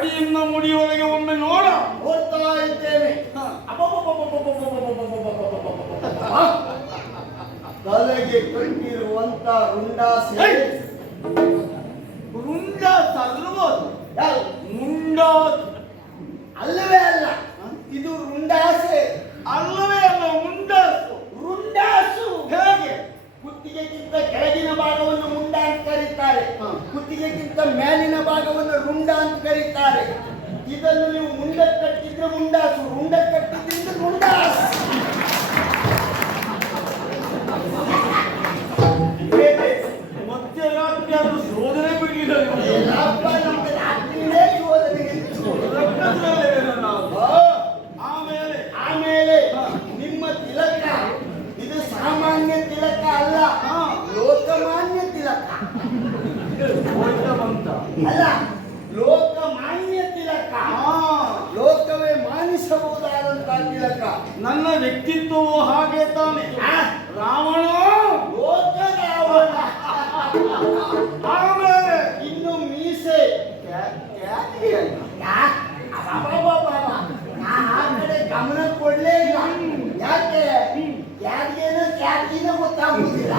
ಅಡಿಯಿಂದ ಮುಡಿಯವರೆಗೆ ಒಮ್ಮೆ ನೋಡ. ನೋಡ್ತಾ ಇದ್ದೇನೆ. ತಲೆಗೆ ಕಣ್ಣಿರುವಂತ ರುಂಡಾಸೆ ರುಂಡ ಯಾವ್ದು? ಮುಂಡ ಅಲ್ಲವೇ ಅಲ್ಲ. ಇದು ರುಂಡಾಸೆ. ಅಲ್ಲವೇ ಅಲ್ಲ ಮುಂಡಾಸು ರುಂಡಾಸು. ಹೇಗೆ? ಕುತ್ತಿಗೆಗಿಂತ ಕೆಳಗಿನ ಭಾಗವನ್ನು ಮುಂಡ ಅಂತ ಕರೀತಾರೆ. ಕುತ್ತಿಗೆಗಿಂತ ಮೇಲಿನ ಭಾಗವನ್ನು ರುಂಡ ಅಂತ ಕರೀತಾರೆ. ಇದನ್ನು ನೀವು ಮುಂಡ ಕಟ್ಟಿದ್ರೆ ಮುಂಡಾಸು ರುಂಡ ಕಟ್ಟಿದ್ರಿಂದ ರುಂಡಾಸು ಮತ್ತೆ ರಾತ್ರಿ ಅದು ಶೋಧನೆ ಬಿಡಲಿಲ್ಲ ಎಲ್ಲಪ್ಪ ನಮ್ಗೆ ರಾತ್ರಿನೇ ಶೋಧನೆಗೆ ಇತ್ತು. ನಾವು ಆಮೇಲೆ ಆಮೇಲೆ ನಿಮ್ಮ ತಿಲಕ ಇದು ಸಾಮಾನ್ಯ ತಿಲಕ ಅಲ್ಲ ಹಾ. ಲೋಕಮಾನ್ಯ ತಿಲಕ ಹೋಯ್ತಾ ಬಂತ ಲೋಕ ಮಾನ್ಯ ತಿಲಕ ಲೋಕವೇ ಮಾನಿಸಬಹುದಾದಂತಹ ತಿಲಕ ನನ್ನ ವ್ಯಕ್ತಿತ್ವವು ಹಾಗೆ ತಾನೆ. ರಾವಣ! ಲೋಕ ರಾವಣ ಆಮೇಲೆ ಇನ್ನು ಮೀಸೆ. ಆ ಕಡೆ ಗಮನ ಕೊಡ್ಲೇ ಇಲ್ಲ. ಯಾಕೆ? ಯಾರಿಗೇನೋ ಕ್ಯಾಟಿನ ಗೊತ್ತಾಗುದಿಲ್ಲ.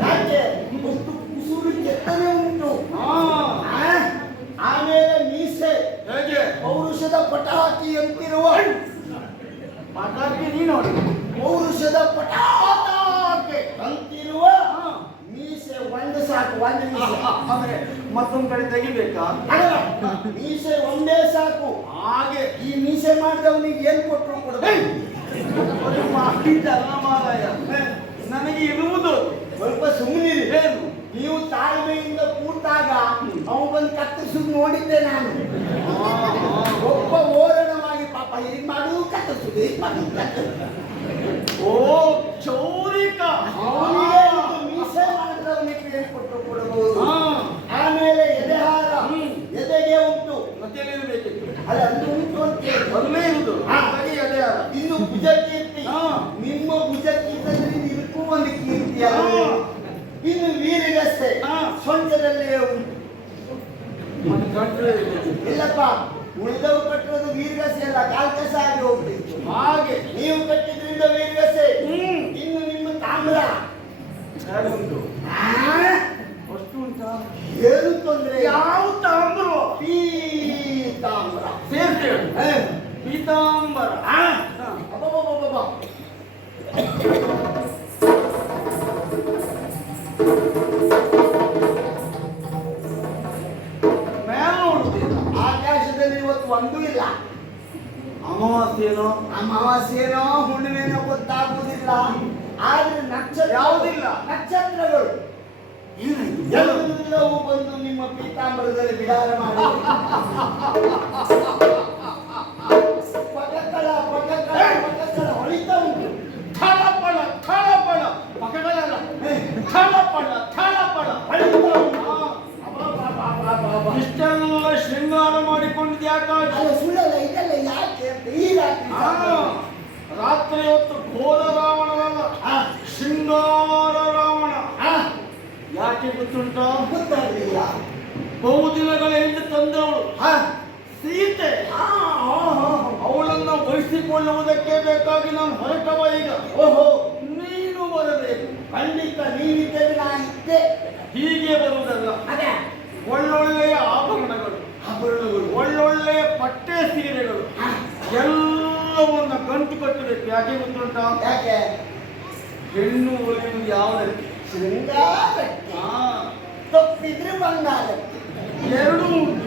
ಯಾಕೆ? ಒಂದು ಕುಸುರು ಕೆತ್ತನೆ ಉಂಟು. ಹಾ ಆ? ಆಮೇಲೆ ಮೀಸೆ ಹೇಗೆ ಪಟಾಕಿ ಅಂತಿರುವ ಪಟಾಕಿ ನೀ ನೋಡಿ. ಪೌರುಷದ ಪಟಾಕೆ ಅಂತಿರುವ. ಮೀಸೆ ಒಂದು ಸಾಕು ಒಂದು ಮೀಸೆ. ಅಂದ್ರೆ ಮತ್ತೊಂದು ಕಡೆ ತೆಗಿಬೇಕಾ? ಮೀಸೆ ಒಂದೇ ಸಾಕು. ಹಾಗೆ ಈ ಮೀಸೆ ಮಾಡಿದವನಿಗೆ ಏನು ಕೊಟ್ಟರು ಕೊಡಬೇಕು ಅದು ಮಾಡಿದ್ದಲ್ಲ ಮಾರಾಯ ನನಗೆ ಇರುವುದು. ಸ್ವಲ್ಪ ಸುಮ್ಮನಿರಿ ಏನು? ನೀವು ತಾಳ್ಮೆಯಿಂದ ಅವ ಬಂದು ಕತ್ತರಿಸುದು ನೋಡಿದ್ದೆ ನಾನು ಒಬ್ಬ ಓರಣವಾಗಿ ಪಾಪ ಹೀಗೆ ಮಾಡು ಕತ್ತರಿಸುದು ಮಾಡುದು ಕತ್ತರಿಸುದು ಓ ಚೌರಿಕ ಅವನಿಗೆ ಮೀಸೆ ಮಾಡಿದವನಿಗೆ ಏನ್ ಕೊಟ್ಟರು ಕೊಡಬಹುದು. ಆಮೇಲೆ ಎದೆಹಾರ. ಎದೆಗೆ ಉಂಟು ಮತ್ತೆ ಅಲ್ಲ ಅದು ಉಂಟು ಅಂತ ಹೇಳಿ. ಅಲ್ಲೇ ಇರುದು ಹಾಗೆ ಅದೇ ಇನ್ನು ಭುಜ ಕೀರ್ತಿ. ನಿಮ್ಮ ಭುಜ ಕೀರ್ತದಲ್ಲಿ ಇದಕ್ಕೂ ಒಂದು ಕೀರ್ತಿ. ಇನ್ನು ಹಾ. ಸೊಂಟದಲ್ಲಿಯೇ ಉಂಟು ಮತ್ತೆ ಕಟ್ರೆ ಇರ್ಬೇಕು. ಇಲ್ಲಪ್ಪ ಉಳಿದವು ಕಟ್ಟುವುದು ವೀರಗಸೆ ಅಲ್ಲ ಕಾಲ್ಕಸ ಆಗಿ ಹೋಗ್ತಿತ್ತು ಹಾಗೆ. ನೀವು ಕಟ್ಟಿದ್ರಿಂದ ವೀರಗಸೆ. ಇನ್ನು ನಿಮ್ಮ ತಾಮ್ರ. ಉಂಟು ಆ? ಅಷ್ಟು ಉಂಟಾ? ಏನು ತೊಂದ್ರೆ ಯಾವ ತಾಮ್ರ? ಪೀತಾಂಬರ. ಸೇರ್ತೇವೆ ಹೇ. ಪೀತಾಂಬರ. ಅಬ್ಬಬ್ಬಬ್ಬಬ್ಬ. ಅಮಾವಾಸ್ಯೇನೋ? ಅಮಾವಾಸ್ಯೇನೋ ಹುಣ್ಣಿಮೆನೋ ಗೊತ್ತಾಗುವುದಿಲ್ಲ ಆದ್ರೆ ನಕ್ಷತ್ರ ಯಾವುದಿಲ್ಲ. ನಕ್ಷತ್ರಗಳು. ಎಲ್ಲವೂ ಬಂದು ನಿಮ್ಮ ಪೀತಾಂಬರದಲ್ಲಿ ಬಿಡಾರ ಮಾಡಿ. ಆ, ಸೀತೆ. ಅವಳನ್ನ ವಹಿಸಿಕೊಳ್ಳುವುದಕ್ಕೆ ಬೇಕಾಗಿ ನಾನು ಹೊರಟವ ಈಗ. ಓಹೋ ನೀನು ಬರಬೇಕು. ಖಂಡಿತ ನೀನಿದ್ದೇವೆ ನಾನಿದ್ದೆ ಇದ್ದೆ. ಹೀಗೆ ಬರುವುದಲ್ಲ. ಒಳ್ಳೊಳ್ಳೆಯ ಆಭರಣಗಳು ಆಭರಣಗಳು. ಒಳ್ಳೊಳ್ಳೆಯ ಪಟ್ಟೆ ಸೀರೆಗಳು. ಎಲ್ಲವನ್ನ ಗಂಟು ಕಟ್ಟಬೇಕು ಯಾಕೆ ಗೊತ್ತುಂಟ? ಯಾಕೆ? ಹೆಣ್ಣು ಒಲಿಯುವುದು ಯಾವುದಕ್ಕೆ? ಶೃಂಗಾರಕ್ಕೆ. ಆ, ತಪ್ಪಿದ್ರೆ ಬಂಗಾರ ಎರಡೂ ಉಂಟು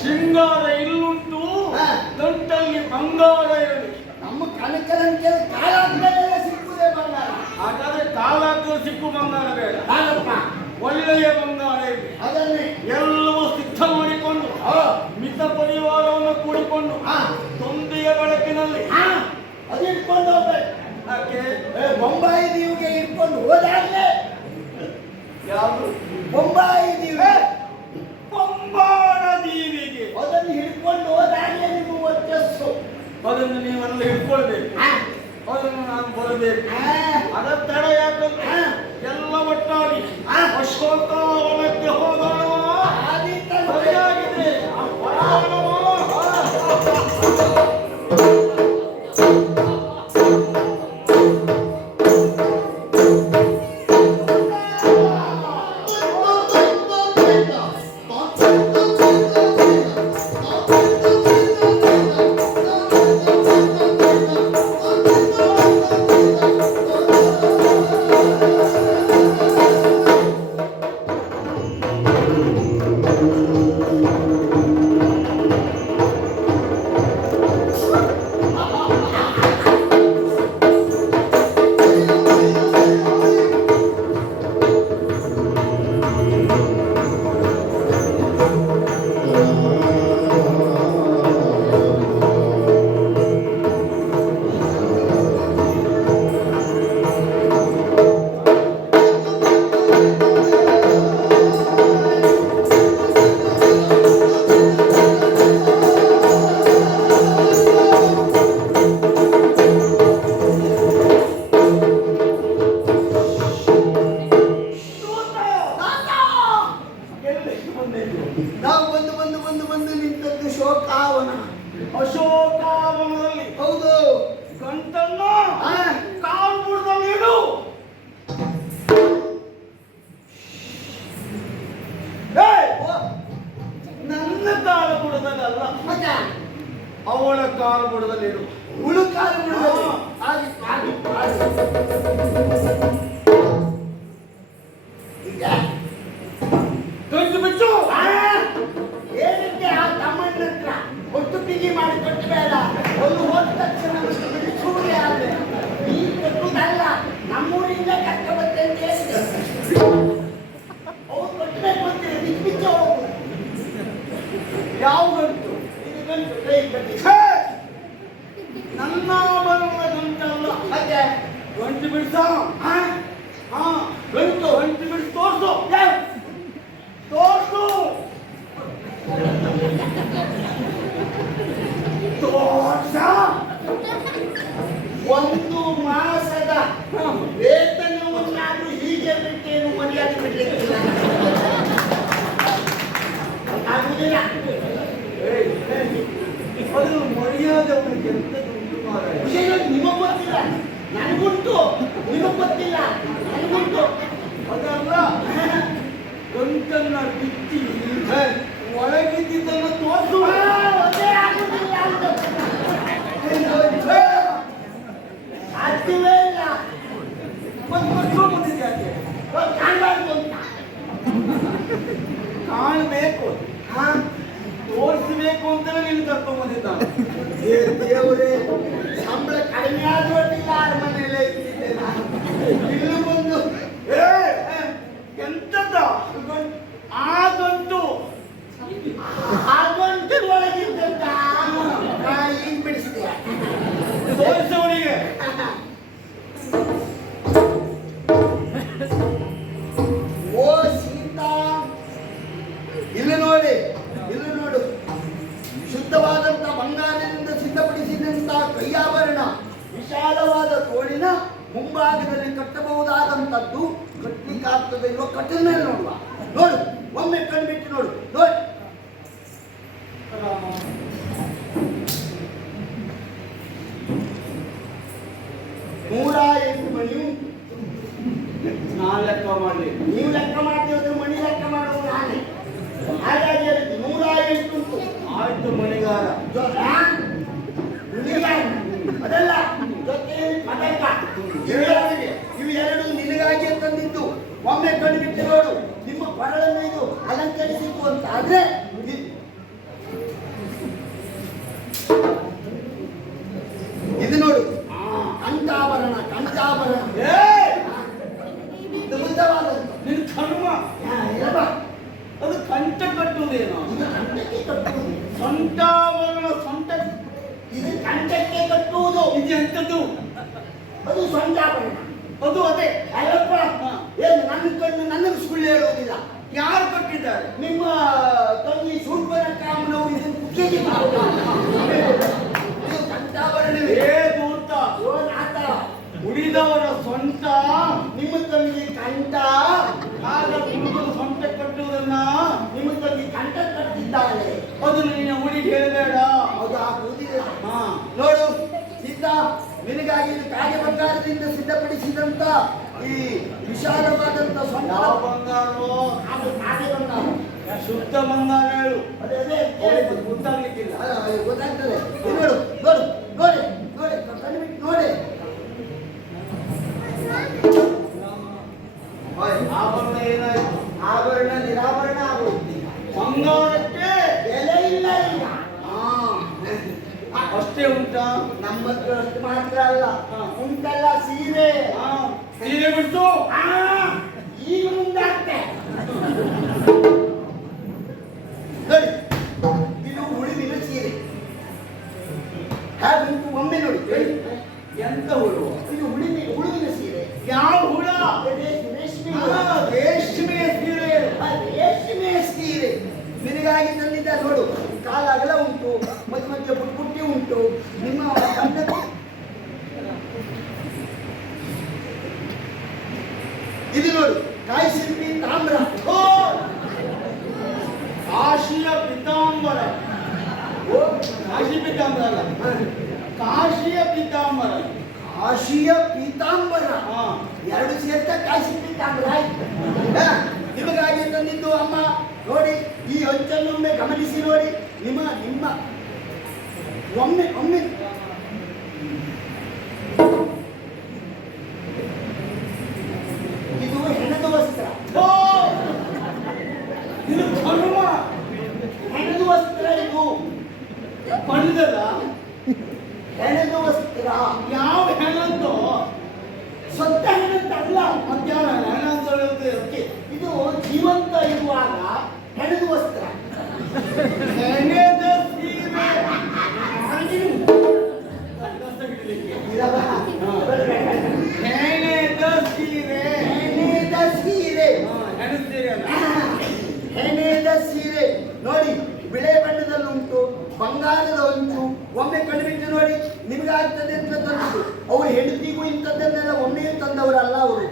ಶೃಂಗಾರ ಇಲ್ಲುಂಟು ಹಾ. ಗಂಟಲ್ಲಿ ಬಂಗಾರ ಇರಲಿ. ನಮ್ಮ ಕನಕರಂತೆ ಕಾಲಾದ್ಮೇಲೆ ಸಿಕ್ಕುದೇ ಬಂಗಾರ. ಹಾಗಾದ್ರೆ ಕಾಲಾಗ್ತದೆ ಸಿಕ್ಕು ಬಂಗಾರ ಬೇಡ. ಹಾಗಪ್ಪ. ಒಳ್ಳೆಯ ಬಂಗಾರ ಇರಲಿ. ಅದನ್ನೇ. ಎಲ್ಲವೂ ಸಿದ್ಧ ಮಾಡಿಕೊಂಡು ಮಿತ ಪರಿವಾರವನ್ನು ಕೂಡಿಕೊಂಡು ತೊಂದೆಯ ಬೆಳಕಿನಲ್ಲಿ ಅದು ಇಟ್ಕೊಂಡು ಹೋಗ್ಬೇಕು. ಬೊಂಬಾಯಿ ದೀವಿಗೆ ಇಟ್ಕೊಂಡು ಹೋದಾಗ್ಲೇ. ಯಾವುದು? ಬೊಂಬಾಯಿ ದೀವಿ ದೀವಿಗೆ ಅದನ್ನು ನೀವೆಲ್ಲ ಹಿಡ್ಕೊಳ್ಬೇಕು ಅದನ್ನು ನಾನು ಬರಬೇಕು. ಅದ ತಡ ಯಾಕಂದ್ರೆ ಎಲ್ಲ ಒಟ್ಟಾಗಿ ಅಶ್ವತ್ಥ ಬಾಲಗುಡದಲ್ಲಿರು ಒಂದು ಮಾಸದ ವೇತನವನ್ನಾದ್ರೂ ಹೀಗೆ ಬಿಟ್ಟೇನು ಮರ್ಯಾದೆ ಬಿಡಲಿಕ್ಕಿಲ್ಲ ಮರ್ಯಾದೆ ವಿಷಯ ನಿಮಗ್ ಗೊತ್ತಿಲ್ಲ. ನನಗುಂಟು. ನಿಮಗ್ ಗೊತ್ತಿಲ್ಲ. ನನಗುಂಟು. ಅದಲ್ಲ ಗಂಟನ್ನ ಬಿಚ್ಚಿ ಒಳಗಿದ್ದನ್ನು ತೋರಿಸುವ ಅದೇ ಆಗುದಿಲ್ಲ ಅಂತ. ನೂರ ಎಂಟು ಮಣಿಯು ನಾನು ಲೆಕ್ಕ ಮಾಡಲಿ. ನೀವು ಲೆಕ್ಕ ಮಾಡ್ತೀವಿ ಮಣಿ ಲೆಕ್ಕ ಮಾಡುವ ನಾನೇ ಹಾಗಾಗಿ ಅದಕ್ಕೆ ನೂರ ಎಂಟು ಆಯ್ತು ಮಣಿಗಾರ. ಅದಲ್ಲ ಜೊತೆ ಮದಕ ಇವೆರಡಿಗೆ ಇವು ಎರಡು ನಿನಗಾಗಿ ತಂದಿದ್ದು. ಒಮ್ಮೆ ಕಂಡುಬಿಟ್ಟು ನೋಡು. ನಿಮ್ಮ ಕೊರಳನ್ನು ಇದು ಅಲಂಕರಿಸಿತ್ತು ಅಂತ. ಆದ್ರೆ ಈ ವಿಶಾಲವಾದಂತ ಸೊಂಟ ಯಾವ ಬಂಗಾರವೋ ಅದು ಹಾಗುಂಟು ಒಮ್ಮೆ ನೋಡಿ. ಎಂತ ಹುಳು? ಇದು ಹುಳಿನ ಹುಳುವಿನ ಸೀರೆ. ಯಾವ ಹುಳ? ರೇಷ್ಮೆ- ರೇಷ್ಮೆ ಸೀರೆ. ರೇಷ್ಮೆ ಸೀರೆ. ನಿನಗಾಗಿ ತಂದಿದ್ದ ನೋಡು ಕಾಲ ಅಗಲ ಉಂಟು ಮಧ್ಯ ಮಧ್ಯ ಬುಟ್ಟಿ ಉಂಟು. ನಿಮ್ಮ ತಂದೆ ಇದು ನೋಡು ಕಾಯಿ ಸಿಪ್ಪಿ ತಾಮ್ರ ಓ! ಕಾಶಿಯ ಪಿತಾಂಬರ ಓ, ಕಾಶಿ ಪಿತಾಂಬರ ಅಲ್ಲ ಕಾಶಿಯ ಪಿತಾಂಬರ. ಕಾಶಿಯ ಪೀತಾಂಬರ? ಹಾ. ಎರಡು ಸೇರ್ತ ಕಾಶಿ ಪೀತಾಂಬರ ಆಯ್ತು. ನಿಮಗಾಗಿ ತಂದಿದ್ದು ಅಮ್ಮ ನೋಡಿ ಈ ಹೊಂಚನ್ನೊಮ್ಮೆ ಗಮನಿಸಿ ನೋಡಿ. ನಿಮ್ಮ ನಿಮ್ಮ ಒಮ್ಮೆ ಒಮ್ಮೆ ಇದು ಹೆಣದ ವಸ್ತ್ರ ಓ! ಇದು ಕರ್ಮ ಹೆಣದ ವಸ್ತ್ರ ಇದು ಪಂಡದ ಹೆಣದ ವಸ್ತ್ರ. ಯಾವ ಹೆಣಂತೋ? ಸೊತ್ತ ಹೆಣಂತಲ್ಲ ಮಧ್ಯಾಹ್ನ ಹೆಣ ಅಂತ ಹೇಳುತ್ತೆ ಅದಕ್ಕೆ. ಇದು ಜೀವಂತ ಇರುವಾಗ ಹೆಣದು ವಸ್ತ್ರ. ಹೆಣದ ಸೀರೆ ಹೆಣದ ಸೀರೆ ಹೆಣೆದ ಸೀರೆ ಹೆಣದ ಸೀರೆ ನೋಡಿ ಬಿಳೆ ಉಂಟು ಬಂಗಾರದ ಹೊಂಚು ಒಮ್ಮೆ ಕಣ್ಬಿಟ್ಟು ನೋಡಿ ನಿಮಗಾಗ್ತದೆ ಅಂತ ತಂದಿದ್ದು ಅವ್ರು ಹೆಂಡತಿಗೂ ಇಂಥದ್ದನ್ನೆಲ್ಲ ಒಮ್ಮೆ ತಂದವರಲ್ಲ ಅವರು.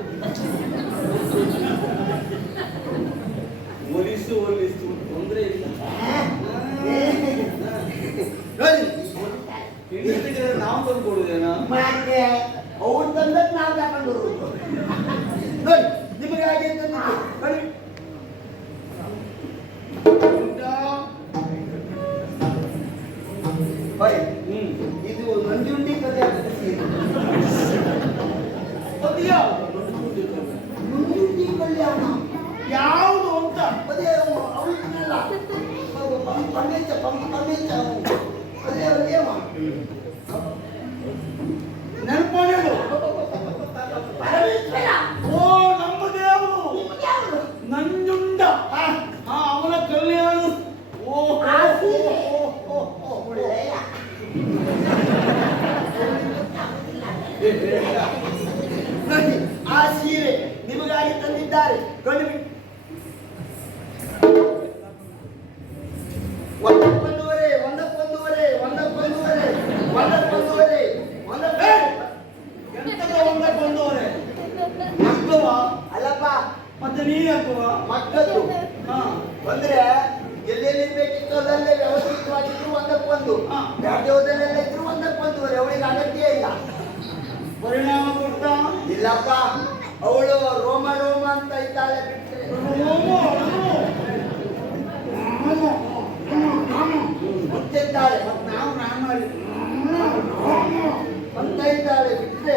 ಎಲ್ಲೆಲ್ಲಿ ಬೇಕಿತ್ತು ಅದಲ್ಲೇ ವ್ಯವಸ್ಥಿತವಾಗಿದ್ರು ಒಂದಕ್ಕೊಂದು. ಯಾವ್ದೆಲ್ಲ ಇದ್ರು ಒಂದಕ್ಕೊಂದು ಅವಳಿಗೆ ಅಗತ್ಯ ಇಲ್ಲ. ಪರಿಣಾಮ ಕೊಡ್ತಾ? ಇಲ್ಲಪ್ಪ. ಅವಳು ರೋಮ ರೋಮ ಅಂತ ಇದ್ದಾಳೆ ರೋಮೋ, ರೋಮೋ. ಅಂತಿದ್ದಾಳೆ ಮತ್ತ್ ನಾವು ರಾಮಾರಿ ಅಂತ ಇದ್ದಾಳೆ ಬಿಟ್ಟರೆ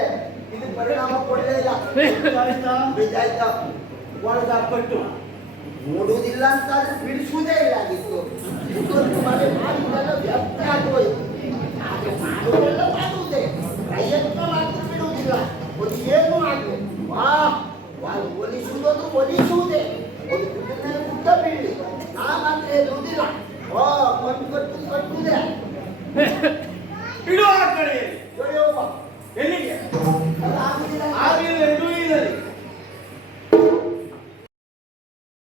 ಇದು ಪರಿಣಾಮ ಕೊಡಲೇ ಇಲ್ಲ. ಆಯ್ತಾ? ಬಿದ್ದಾಯ್ತಾ? ಒಳಗ ಪಟ್ಟು ನೋಡುವುದಿಲ್ಲ ಅಂತ ಬಿಡಿಸುವುದೇ ಆಗಿತ್ತು ಇವತ್ತು ಮನೆ ಮಾಡುವುದೆಲ್ಲ ವ್ಯರ್ಥ ಆಗೋಯ್ತು ಹಾಗೆ ಮಾಡುವುದೆಲ್ಲ